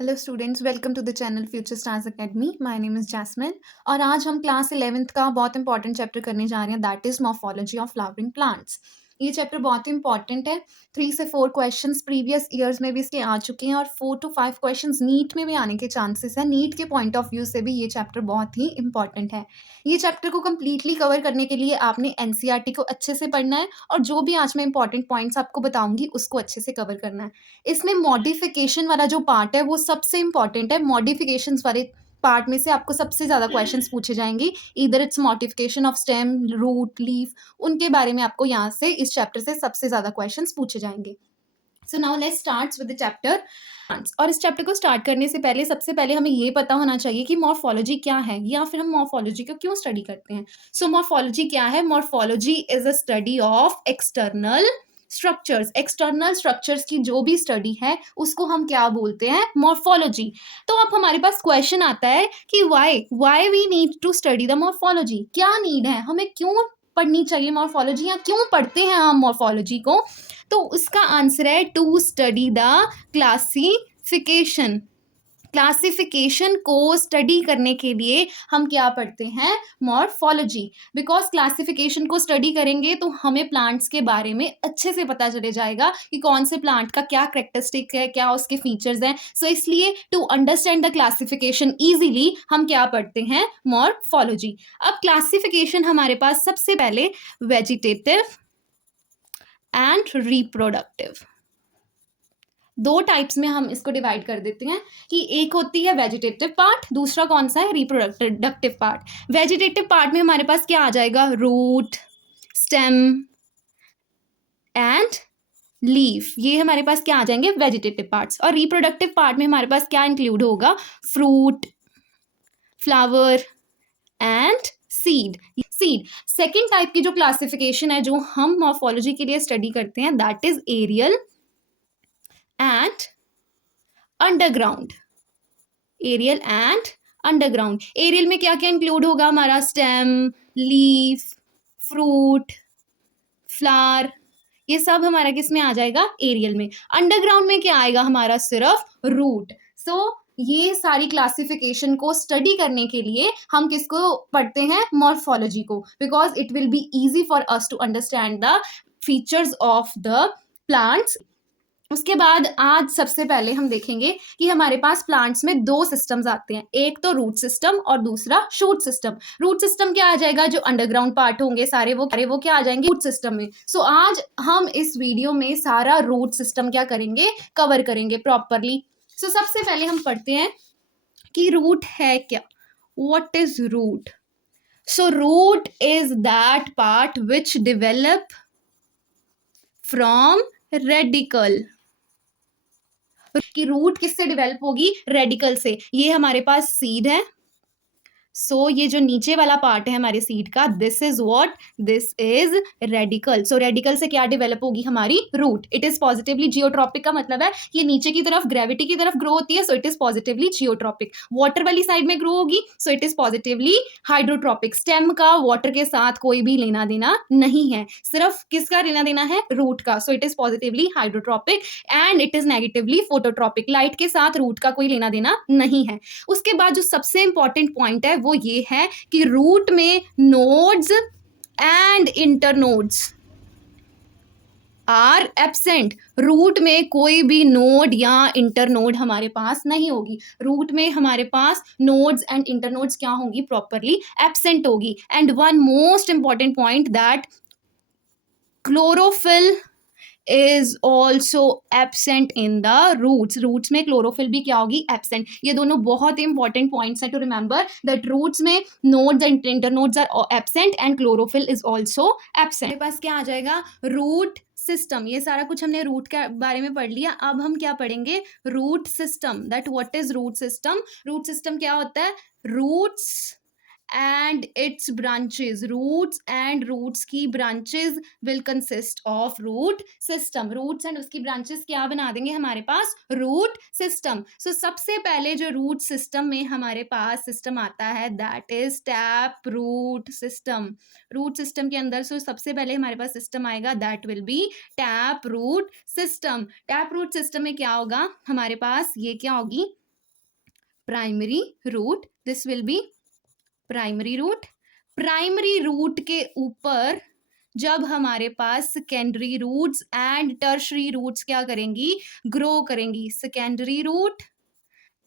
Hello students, welcome to the channel Future Stars Academy. My name is Jasmine और आज हम class 11th का बहुत इंपॉर्टेंट चैप्टर करने जा रहे हैं, that is morphology of flowering plants. ये चैप्टर बहुत इंपॉर्टेंट है। 3 से 4 क्वेश्चंस प्रीवियस ईयर्स में भी इसके आ चुके हैं और 4 to 5 क्वेश्चंस नीट में भी आने के चांसेस हैं। नीट के पॉइंट ऑफ व्यू से भी ये चैप्टर बहुत ही इंपॉर्टेंट है। ये चैप्टर को कम्प्लीटली कवर करने के लिए आपने एनसीईआरटी को अच्छे से पढ़ना है और जो भी आज मैं इंपॉर्टेंट पॉइंट्स आपको बताऊंगी उसको अच्छे से कवर करना है। इसमें मॉडिफिकेशन वाला जो पार्ट है वो सबसे इंपॉर्टेंट है। मॉडिफिकेशंस वाले पार्ट में से आपको सबसे ज़्यादा क्वेश्चंस पूछे जाएंगे। Either it's modification of stem, root, leaf, उनके बारे में आपको यहाँ से इस चैप्टर से सबसे ज़्यादा क्वेश्चंस पूछे जाएंगे। So now let's start with the chapter. और इस चैप्टर को स्टार्ट करने से पहले सबसे पहले हमें ये पता होना चाहिए कि मॉर्फोलॉजी क्या है या फिर हम मॉर्फोलॉजी को क्यों स्टडी करते हैं। सो मॉर्फोलॉजी क्या है? Morphology is a study of external structures. External structures की जो भी स्टडी है उसको हम क्या बोलते हैं? मॉर्फोलॉजी। तो अब हमारे पास क्वेश्चन आता है कि why we need to study the morphology. क्या नीड है, हमें क्यों पढ़नी चाहिए मॉर्फोलॉजी या क्यों पढ़ते हैं हम मॉर्फोलॉजी को? तो उसका आंसर है to study the classification. Classification को स्टडी करने के लिए हम क्या पढ़ते हैं? मॉर्फोलॉजी। बिकॉज क्लासिफिकेशन को स्टडी करेंगे तो हमें प्लांट्स के बारे में अच्छे से पता चले जाएगा कि कौन से प्लांट का क्या करेक्टरिस्टिक है, क्या उसके फीचर्स हैं। सो इसलिए to understand the classification easily हम क्या पढ़ते हैं? मॉर्फोलॉजी। अब क्लासिफिकेशन हमारे पास सबसे पहले वेजिटेटिव एंड रिप्रोडक्टिव, दो टाइप्स में हम इसको डिवाइड कर देते हैं कि एक होती है वेजिटेटिव पार्ट, दूसरा कौन सा है? Reproductive part. वेजिटेटिव पार्ट में हमारे पास क्या आ जाएगा? रूट, स्टेम एंड लीफ, ये हमारे पास क्या आ जाएंगे? Vegetative parts. और रिप्रोडक्टिव पार्ट में हमारे पास क्या इंक्लूड होगा? Fruit, flower and seed. Second type की जो क्लासिफिकेशन है जो हम मॉर्फोलॉजी के लिए स्टडी करते हैं, that is aerial and underground. Aerial and underground. Aerial में क्या क्या इंक्लूड होगा हमारा? स्टेम, लीफ, फ्रूट, फ्लावर, ये सब हमारा किस में आ जाएगा? एरियल में। अंडरग्राउंड में क्या आएगा हमारा? सिर्फ रूट। सो ये सारी क्लासिफिकेशन को स्टडी करने के लिए हम किसको पढ़ते हैं? मॉर्फोलॉजी को। Because it will be easy for us to understand the features of the plants. उसके बाद आज सबसे पहले हम देखेंगे कि हमारे पास प्लांट्स में दो सिस्टम्स आते हैं, एक तो रूट सिस्टम और दूसरा शूट सिस्टम। रूट सिस्टम क्या आ जाएगा? जो अंडरग्राउंड पार्ट होंगे सारे वो क्या आ जाएंगे? रूट सिस्टम में। सो आज हम इस वीडियो में सारा रूट सिस्टम क्या करेंगे? कवर करेंगे प्रॉपरली। सो सबसे पहले हम पढ़ते हैं कि रूट है क्या। What is root? So root is that part which develop from radicle. कि रूट किससे डेवलप होगी? रेडिकल से। ये हमारे पास सीड है। सो ये जो नीचे वाला पार्ट है हमारे सीड का, this is what? This is radicle. So radicle से क्या डेवलप होगी? हमारी root. It is positively geotropic का मतलब है ये नीचे की तरफ ग्रेविटी की तरफ ग्रो होती है, सो it is positively geotropic. Water वाली साइड में ग्रो होगी, सो it is positively hydrotropic. Stem का वाटर के साथ कोई भी लेना देना नहीं है, सिर्फ किसका लेना देना है? रूट का। सो it is positively hydrotropic and it is negatively phototropic. Light के साथ रूट का कोई लेना देना नहीं है। उसके बाद जो सबसे इंपॉर्टेंट पॉइंट है वो ये है कि रूट में nodes and internodes are absent. Root में कोई भी नोड या इंटरनोड हमारे पास नहीं होगी। रूट में हमारे पास नोड्स एंड इंटरनोड्स क्या होंगी? प्रॉपरली एब्सेंट होगी। And one most important point that chlorophyll is also absent in the roots। roots में क्लोरोफिल भी क्या होगी? एब्सेंट। ये दोनों बहुत इंपॉर्टेंट पॉइंट्स हैं टू रिमेंबर दैट रूट्स में nodes and internodes are absent and chlorophyll is also absent. मेरे पास क्या आ जाएगा? Root system. ये सारा कुछ हमने रूट के बारे में पढ़ लिया। अब हम क्या पढ़ेंगे? Root system. That what is root system? Root system क्या होता है? Roots and its branches। roots and roots की branches will consist of root system। roots and उसकी branches क्या बना देंगे हमारे पास? root system। so सबसे पहले जो root system में हमारे पास system आता है that is tap root system। root system के अंदर सबसे पहले हमारे पास system आएगा that will be tap root system। tap root system में क्या होगा हमारे पास? ये क्या होगी? Primary root, this will be primary root. Primary root के ऊपर जब हमारे पास secondary roots and tertiary roots क्या करेंगी, ग्रो करेंगी। Secondary root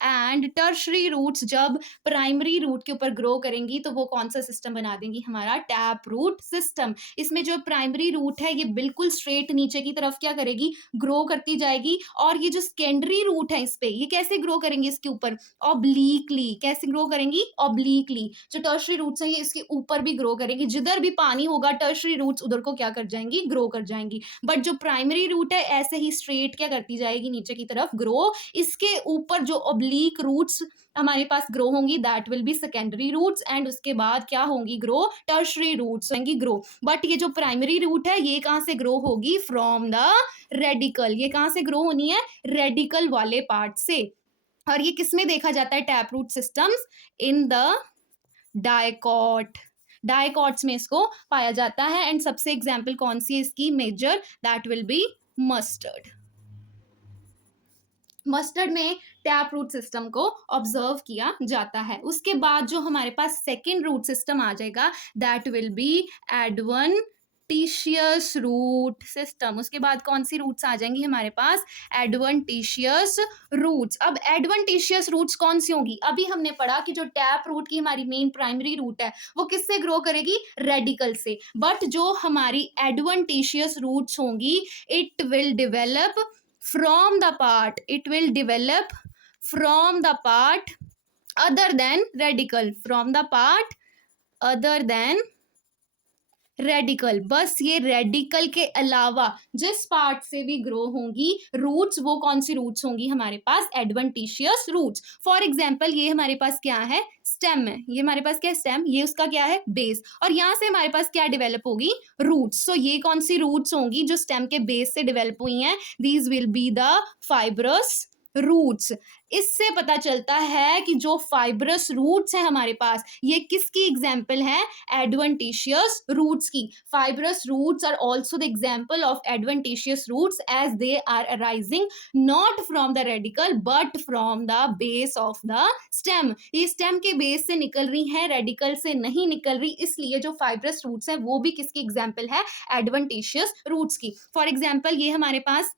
and tertiary roots जब प्राइमरी रूट के ऊपर ग्रो करेंगी तो वो कौन सा सिस्टम बना देंगी, हमारा टैप रूट सिस्टम। इसमें जो प्राइमरी रूट है ये बिल्कुल स्ट्रेट नीचे की तरफ क्या करेगी, ग्रो करती जाएगी। और ये जो सेकेंडरी रूट है इस पे, ये कैसे ग्रो करेंगे इसके ऊपर, ऑब्लीकली। कैसे ग्रो करेंगी, ऑब्लीकली। जो टर्शरी रूट्स हैं ये इसके ऊपर भी ग्रो करेंगी, जिधर भी पानी होगा टर्शरी रूट्स उधर को क्या कर जाएंगी, ग्रो कर जाएंगी। बट जो प्राइमरी रूट है ऐसे ही स्ट्रेट क्या करती जाएगी, नीचे की तरफ ग्रो। इसके ऊपर जो ऑब्लीक रूट्स हमारे पास ग्रो होंगी that will be secondary roots, and उसके बाद क्या होंगी ग्रो, टर्शरी रूट्स होंगी ग्रो। बट ये जो प्राइमरी रूट है ये कहाँ से ग्रो होगी, फ्रॉम द रेडिकल। ये कहाँ से ग्रो होनी है, रेडिकल वाले पार्ट से। और ये किसमें देखा जाता है tap root systems, in the dicot. Dicots में इसको पाया जाता है। एंड सबसे एग्जाम्पल कौन सी है इसकी, major, that will be mustard. Mustard में टैप रूट सिस्टम को ऑब्जर्व किया जाता है। उसके बाद जो हमारे पास सेकेंड रूट सिस्टम आ जाएगा that will be adventitious root system. उसके बाद कौन सी रूट्स आ जाएंगी हमारे पास, एडवेंटिशियस रूट्स। अब एडवेंटिशियस रूट्स कौन सी होंगी, अभी हमने पढ़ा कि जो टैप रूट की हमारी मेन प्राइमरी रूट है वो किससे ग्रो करेगी, रेडिकल से। बट जो हमारी एडवेंटिशियस रूट्स होंगी it will develop from the part, it will develop from the part other than radical, from the part other than radical. बस ये रेडिकल के अलावा जिस पार्ट से भी ग्रो होंगी रूट्स, वो कौन सी रूट्स होंगी हमारे पास, एडवेंटिशियस रूट्स। फॉर एग्जाम्पल ये हमारे पास क्या है, स्टेम है। ये हमारे पास क्या है, स्टेम। ये उसका क्या है, बेस। और यहाँ से हमारे पास क्या डेवलप होगी, रूट्स। सो ये कौन सी रूट्स होंगी जो स्टेम के बेस से डेवलप हुई हैं, these will be the fibrous roots. इससे पता चलता है कि जो फाइब्रस रूट्स हैं हमारे पास ये किसकी एग्जाम्पल है, एडवेंटिशियस रूट्स की। Fibrous roots are also the example of adventitious roots as they are arising not from the radicle but from the base of the stem. ये स्टेम के बेस से निकल रही है, रेडिकल से नहीं निकल रही, इसलिए जो फाइब्रस रूट्स हैं वो भी किसकी एग्जाम्पल है, एडवेंटिशियस रूट्स की। फॉर एग्जाम्पल ये हमारे पास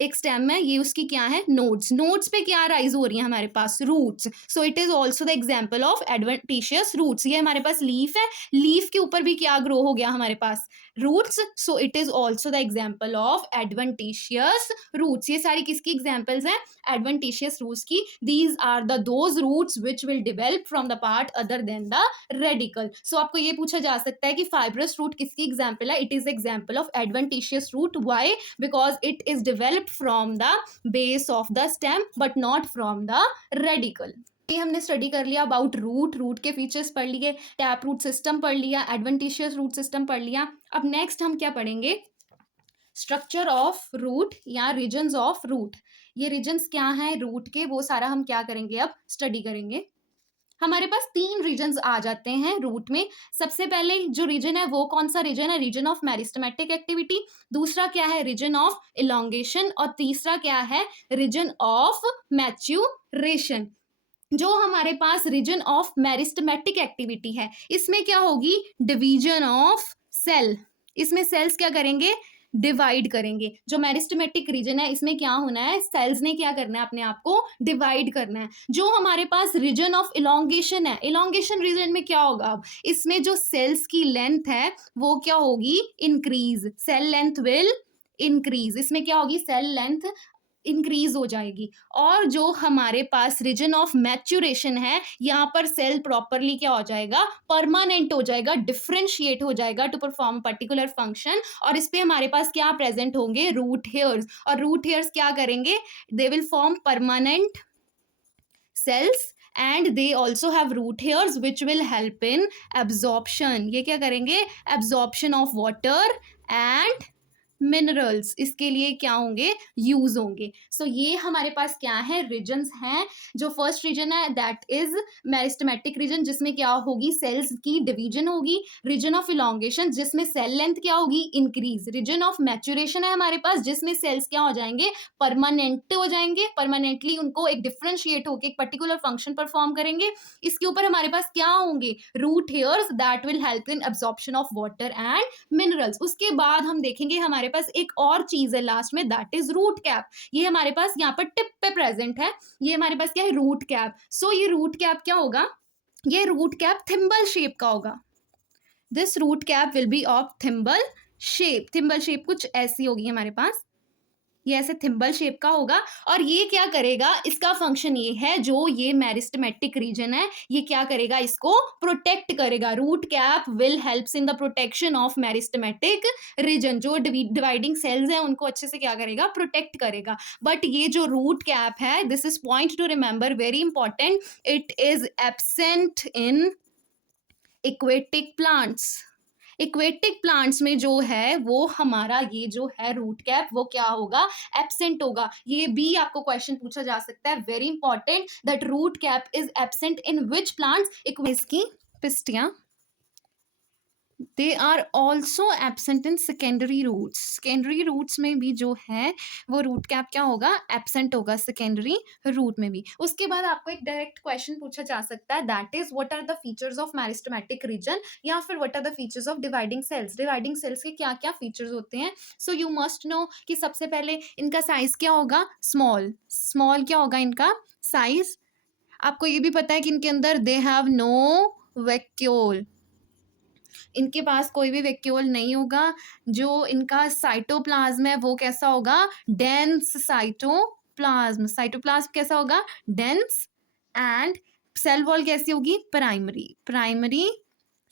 एक स्टेम है, ये उसकी क्या है, नोड्स। नोड्स पे क्या राइज हो रही है हमारे पास, roots. So it is also the example of adventitious roots. ये हमारे पास लीफ है, लीफ के ऊपर भी क्या ग्रो हो गया हमारे पास, roots. So it is also the example of adventitious roots. ये सारी किसकी एग्जाम्पल्स हैं, एडवेंटिशियस रूट्स की। These are the those roots which will develop from the part other than the radical. सो आपको ये पूछा जा सकता है कि फाइब्रस रूट किसकी एग्जाम्पल है, it is example of adventitious root. Why, because it is develop from the base of the stem but not from the radical। ये हमने स्टडी कर लिया अबाउट रूट, रूट के फीचर्स पढ़ लिए, टैप रूट सिस्टम पढ़ लिया, एडवेंटिशियस रूट सिस्टम पढ़ लिया। अब नेक्स्ट हम क्या पढ़ेंगे, स्ट्रक्चर ऑफ रूट या रीजन्स ऑफ रूट। ये रीजन्स क्या हैं रूट के, वो सारा हम क्या करेंगे, अब स्टडी करेंगे। हमारे पास 3 रीजन्स आ जाते हैं रूट में। सबसे पहले जो रीजन है वो कौन सा रीजन है, रीजन ऑफ मेरिस्टेमेटिक एक्टिविटी। दूसरा क्या है, रीजन ऑफ इलोंगेशन। और तीसरा क्या है, रीजन ऑफ मैच्यूरेशन। जो हमारे पास रीजन ऑफ मेरिस्टेमेटिक एक्टिविटी है इसमें क्या होगी, डिवीजन ऑफ सेल। इसमें सेल्स क्या करेंगे, डिवाइड करेंगे। जो मेरिस्टेमेटिक रीजन है इसमें क्या होना है, सेल्स ने क्या करना है, अपने आप को डिवाइड करना है। जो हमारे पास रीजन ऑफ इलोंगेशन है, इलोंगेशन रीजन में क्या होगा, अब इसमें जो सेल्स की लेंथ है वो क्या होगी, increase. Cell length will increase. इसमें क्या होगी, सेल लेंथ इंक्रीज हो जाएगी। और जो हमारे पास रीजन ऑफ मैच्यूरेशन है यहाँ पर सेल प्रॉपरली क्या हो जाएगा, परमानेंट हो जाएगा, डिफरेंशिएट हो जाएगा टू परफॉर्म पर्टिकुलर फंक्शन। और इस पे हमारे पास क्या प्रेजेंट होंगे, रूट हेयर्स। और रूट हेयर्स क्या करेंगे, they will form permanent cells and they also have root hairs which will help in absorption। ये क्या करेंगे, absorption of water and minerals इसके लिए क्या होंगे, यूज होंगे। सो ये हमारे पास क्या है, रीजन्स हैं। जो फर्स्ट रीजन है दैट इज मेरिस्टेमेटिक रीजन, जिसमें क्या होगी, सेल्स की डिवीजन होगी। रीजन ऑफ इलोंगेशन, जिसमें सेल लेंथ क्या होगी, इंक्रीज। रीजन ऑफ मैच्योरेशन है हमारे पास, जिसमें सेल्स क्या हो जाएंगे, परमानेंट हो जाएंगे, परमानेंटली उनको एक डिफरेंशिएट होकर एक पर्टिकुलर फंक्शन परफॉर्म करेंगे। इसके ऊपर हमारे पास क्या होंगे, root hairs that will help in absorption of water and minerals. उसके बाद हम देखेंगे हमारे पास एक और चीज है लास्ट में, दैट इज रूट कैप। ये हमारे पास यहाँ पर टिप पे प्रेजेंट है। ये हमारे पास क्या है, रूट कैप। सो ये रूट कैप क्या होगा, ये रूट कैप थिम्बल शेप का होगा। This root cap will be of thimble shape. Thimble shape कुछ ऐसी होगी हमारे पास, ये ऐसे थिम्बल शेप का होगा। और ये क्या करेगा, इसका फंक्शन ये है, जो ये मेरिस्टेमेटिक रीजन है ये क्या करेगा, इसको प्रोटेक्ट करेगा। Root cap will helps in the protection of meristematic region. जो डिवाइडिंग सेल्स हैं उनको अच्छे से क्या करेगा, प्रोटेक्ट करेगा। बट ये जो रूट कैप है, this is point two remember, very important, it is absent in aquatic plants. Aquatic plants में जो है वो हमारा ये जो है रूट कैप वो क्या होगा, एब्सेंट होगा। ये भी आपको क्वेश्चन पूछा जा सकता है, very important, that root cap is absent in which plants. इसकी पिस्टियां, they are also absent in secondary roots. सेकेंडरी रूट्स में भी जो है वो रूट कैप क्या होगा, एबसेंट होगा सेकेंडरी रूट में भी। उसके बाद आपको एक डायरेक्ट क्वेश्चन पूछा जा सकता है, that is what are the features of meristematic region, या फिर what are the features of dividing cells. Dividing cells के क्या क्या फीचर्स होते हैं। सो यू मस्ट नो कि सबसे पहले इनका साइज क्या होगा, स्मॉल। स्मॉल क्या होगा इनका साइज। आपको ये भी पता है कि इनके अंदर दे हैव नो वैक्यूल, इनके पास कोई भी वैक्यूल नहीं होगा। जो इनका साइटोप्लाज्म है वो कैसा होगा, डेंस साइटोप्लाज्म। साइटोप्लाज्म कैसा होगा, डेंस। एंड सेल वॉल कैसी होगी, primary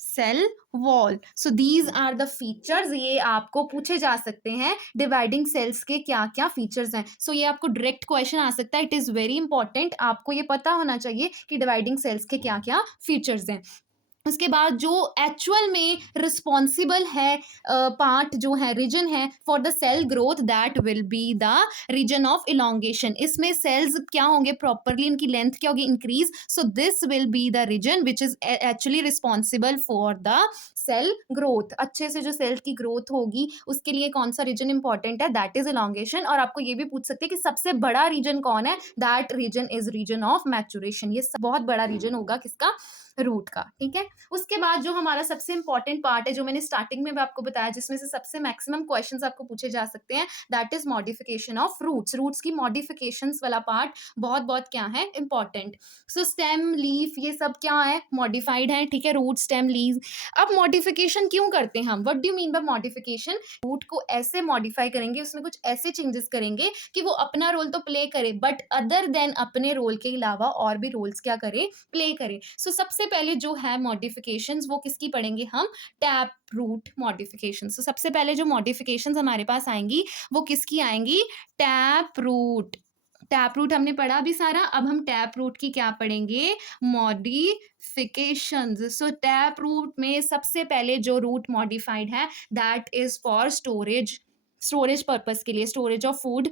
cell wall. So these are the features, ये आपको पूछे जा सकते हैं डिवाइडिंग सेल्स के क्या क्या फीचर्स हैं। सो ये आपको डायरेक्ट क्वेश्चन आ सकता है, इट इज वेरी इंपॉर्टेंट, आपको ये पता होना चाहिए कि डिवाइडिंग सेल्स के क्या क्या फीचर्स हैं। उसके बाद जो एक्चुअल में रिस्पॉन्सिबल है पार्ट जो है, रीजन है for the cell growth, that will be the region of elongation. इसमें सेल्स क्या होंगे, प्रॉपरली इनकी लेंथ क्या होगी, increase. So this will be the region which is actually responsible for the cell growth. अच्छे से जो सेल की ग्रोथ होगी उसके लिए कौन सा रीजन इंपॉर्टेंट है, दैट इज इलोंगेशन। और आपको ये भी पूछ सकते हैं कि सबसे बड़ा रीजन कौन है, that region is region of maturation. ये बहुत बड़ा रीजन होगा किसका, रूट का। ठीक है, उसके बाद जो हमारा सबसे इंपॉर्टेंट पार्ट है, जो मैंने स्टार्टिंग में भी आपको बताया, जिसमें से सबसे मैक्सिमम क्वेश्चंस आपको पूछे जा सकते हैं, that is modification of roots. Roots की मॉडिफिकेशंस वाला पार्ट बहुत बहुत क्या है, इंपॉर्टेंट। सो स्टेम, लीफ, ये सब क्या है, मॉडिफाइड है। ठीक है, रूट, स्टेम, लीव। अब मॉडिफिकेशन क्यों करते हैं हम, what do you mean by modification. Root को ऐसे मॉडिफाई करेंगे, उसमें कुछ ऐसे चेंजेस करेंगे कि वो अपना रोल तो प्ले करे, बट अदर देन अपने रोल के अलावा और भी रोल्स क्या करे, प्ले करे। सो सबसे पहले जो है मॉडिफिकेशंस वो किसकी पढ़ेंगे हम, टैप रूट मॉडिफिकेशन। सो सबसे पहले जो मॉडिफिकेशंस हमारे पास आएंगी वो किसकी आएंगी, टैप रूट। टैप रूट हमने पढ़ा भी सारा, अब हम टैप रूट की क्या पढ़ेंगे, मॉडिफिकेशंस। सो टैप रूट में सबसे पहले जो रूट मॉडिफाइड है that is for storage, storage purpose के लिए, storage of food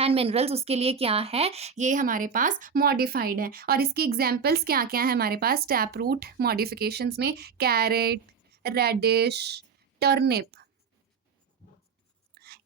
and minerals, उसके लिए क्या है, ये हमारे पास मॉडिफाइड है। और इसकी एग्जांपल्स क्या क्या है हमारे पास टैप रूट मॉडिफिकेशंस में, carrot, radish, turnip,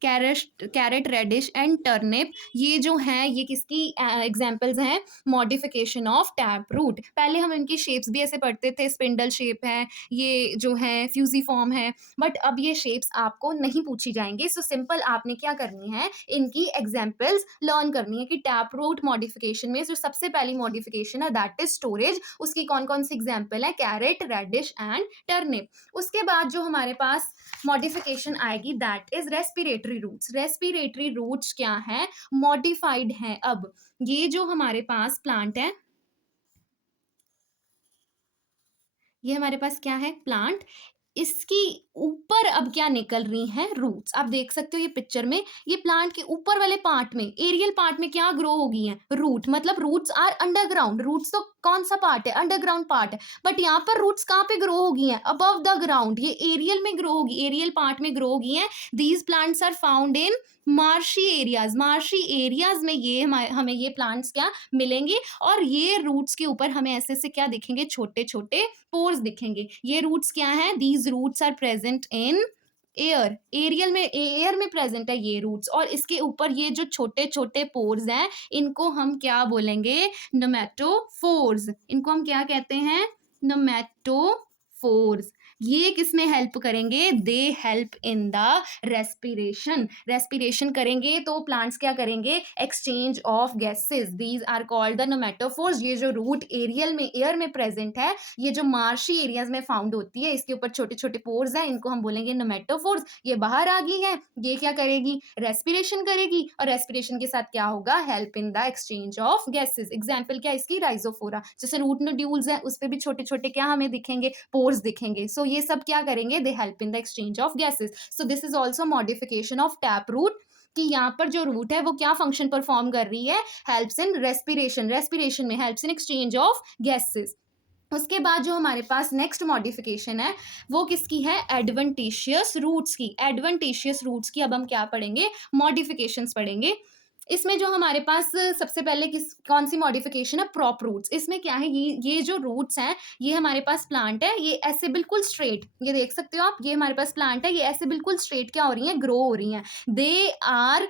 carrot, radish and turnip, ये जो है ये किसकी एग्जांपल्स हैं, मॉडिफिकेशन ऑफ टैप रूट। पहले हम इनकी शेप्स भी ऐसे पढ़ते थे, स्पिंडल शेप है, ये जो है फ्यूजीफॉर्म है, बट अब ये शेप्स आपको नहीं पूछी जाएंगी। सो सिंपल आपने क्या करनी है, इनकी एग्जांपल्स लर्न करनी है कि टैप रूट मॉडिफिकेशन में जो सबसे पहली मॉडिफिकेशन है दैट इज स्टोरेज, उसकी कौन कौन सी एग्जाम्पल है, कैरेट, रेडिश एंड टर्निप। उसके बाद जो हमारे पास मॉडिफिकेशन आएगी that is respiratory roots. Respiratory roots क्या है, मॉडिफाइड है। अब ये जो हमारे पास प्लांट है, ये हमारे पास क्या है, प्लांट, इसकी ऊपर अब क्या निकल रही हैं रूट्स। आप देख सकते हो ये पिक्चर में, ये प्लांट के ऊपर वाले पार्ट में, एरियल पार्ट में क्या ग्रो हो गई हैं, रूट। मतलब रूट्स आर अंडरग्राउंड। रूट्स तो कौन सा पार्ट है, अंडरग्राउंड पार्ट है। बट यहाँ पर रूट्स कहाँ पे ग्रो हो गई हैं, अबव द ग्राउंड। ये एरियल में ग्रो होगी, एरियल पार्ट में ग्रो होगी हैं। These plants are found in marshy areas. Marshy areas में ये हमें ये प्लांट्स क्या मिलेंगे। और ये रूट्स के ऊपर हमें ऐसे से क्या दिखेंगे, छोटे छोटे पोर्स दिखेंगे। ये रूट्स क्या हैं, these roots are present in air. Aerial में, एयर में प्रेजेंट है ये रूट्स। और इसके ऊपर ये जो छोटे छोटे पोर्स हैं, इनको हम क्या बोलेंगे, नोमैटोफोर्स। इनको हम क्या कहते हैं, नोमैटोफोर्स। ये किसमें हेल्प करेंगे, they help in the respiration. Respiration करेंगे तो प्लांट्स क्या करेंगे, exchange of gases. These are called the pneumatophores. ये जो रूट एरियल में, एयर में प्रेजेंट है, ये जो मार्शी एरियाज में फाउंड होती है, इसके ऊपर छोटे छोटे पोर्स हैं, इनको हम बोलेंगे नोमैटोफोर्स। ये बाहर आ गई है, ये क्या करेगी, रेस्पिरेशन करेगी। और रेस्पिरेशन के साथ क्या होगा, help in the exchange of gases. Example क्या इसकी, राइजोफोरा। जैसे रूट नोड्यूल्स है, उस पर भी छोटे छोटे क्या हमें दिखेंगे, पोर्स दिखेंगे। सो ये सब क्या करेंगे, they help in the exchange of gases. So this is also modification of tap root, कि यहाँ पर जो रूट है वो क्या फंक्शन परफॉर्म कर रही है, हेल्प्स इन रेस्पिरेशन। रेस्पिरेशन में helps in exchange of gases. उसके बाद जो हमारे पास नेक्स्ट मॉडिफिकेशन है वो किसकी है, एडवेंटिशियस रूट्स की। एडवेंटिशियस रूट्स की अब हम क्या पढ़ेंगे, मॉडिफिकेशंस पढ़ेंगे। इसमें जो हमारे पास सबसे पहले कौन सी मॉडिफिकेशन है, प्रॉप रूट्स। इसमें क्या है, ये जो रूट्स हैं, ये हमारे पास प्लांट है, ये ऐसे बिल्कुल स्ट्रेट, ये देख सकते हो आप, ये हमारे पास प्लांट है, ये ऐसे बिल्कुल स्ट्रेट क्या हो रही है, ग्रो हो रही हैं। They are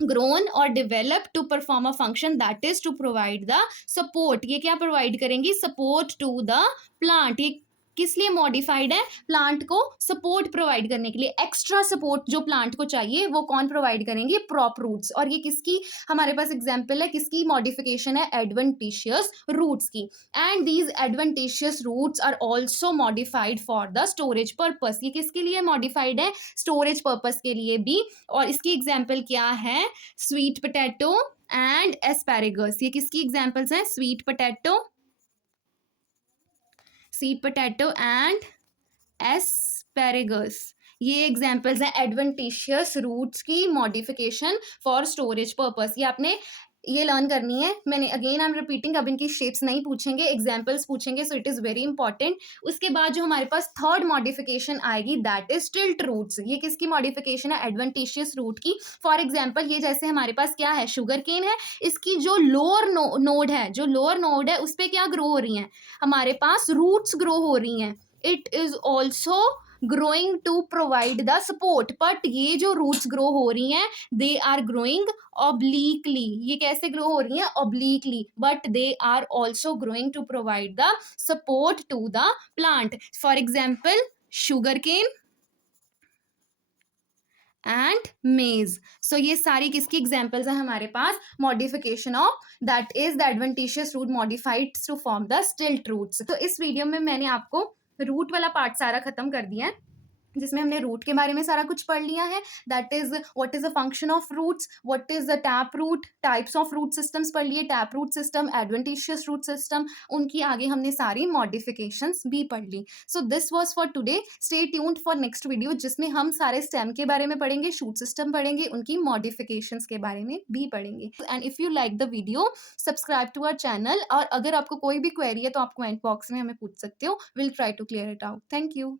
grown or develop to perform a function that is to provide the support। ये क्या प्रोवाइड करेंगी, support to the plant। ये किस लिए मॉडिफाइड है, प्लांट को सपोर्ट प्रोवाइड करने के लिए। एक्स्ट्रा सपोर्ट जो प्लांट को चाहिए वो कौन प्रोवाइड करेंगे, प्रॉप रूट्स। और ये किसकी हमारे पास एग्जांपल है, किसकी मॉडिफिकेशन है, एडवेंटिशियस रूट्स की। And these adventitious roots are also modified for the storage purpose. ये किसके लिए मॉडिफाइड है, स्टोरेज पर्पस के लिए भी। और इसकी एग्जाम्पल क्या है, स्वीट पोटैटो एंड एस्पैरेगस। ये किसकी एग्जाम्पल्स हैं, sweet potato, sweet potato and asparagus. ये एग्जाम्पल्स हैं एडवेंटिशियस रूट्स की मॉडिफिकेशन फॉर स्टोरेज पर्पस। ये आपने ये लर्न करनी है। मैंने अगेन आई एम रिपीटिंग, अब इनकी शेप्स नहीं पूछेंगे, एग्जाम्पल्स पूछेंगे। So it is very important. उसके बाद जो हमारे पास थर्ड मॉडिफिकेशन आएगी, दैट इज टिल्ट रूट्स। ये किसकी मॉडिफिकेशन है, एडवेंटिशियस रूट की। फॉर एग्जाम्पल ये जैसे हमारे पास क्या है, शुगर केन है, इसकी जो लोअर नोड है, जो लोअर नोड है उस पर क्या ग्रो हो रही हैं, हमारे पास रूट्स ग्रो हो रही हैं। It is also growing to provide the support. But ये जो रूट्स ग्रो हो रही हैं, दे आर ग्रोइंग ऑब्लीकली। ये कैसे ग्रो हो रही हैं, obliquely. But they are also growing to provide the support to the plant. For example sugar cane and maize. So ये सारी किसकी एग्जाम्पल्स हैं हमारे पास, modification of, that is the adventitious root modified to form the stilt roots. तो इस video में मैंने आपको रूट वाला पार्ट सारा खत्म कर दिया है, जिसमें हमने रूट के बारे में सारा कुछ पढ़ लिया है। That is what is the function of roots, what is the tap root, types of root systems पढ़ लिए, tap root system, adventitious root system, उनकी आगे हमने सारी मॉडिफिकेशंस भी पढ़ ली। So this was for today. Stay tuned for next video, जिसमें हम सारे स्टेम के बारे में पढ़ेंगे, शूट सिस्टम पढ़ेंगे, उनकी मॉडिफिकेशंस के बारे में भी पढ़ेंगे। And if you like the video, subscribe to our channel. और अगर आपको कोई भी क्वेरी है तो आप कमेंट बॉक्स में हमें पूछ सकते हो, will try to clear it out. Thank you.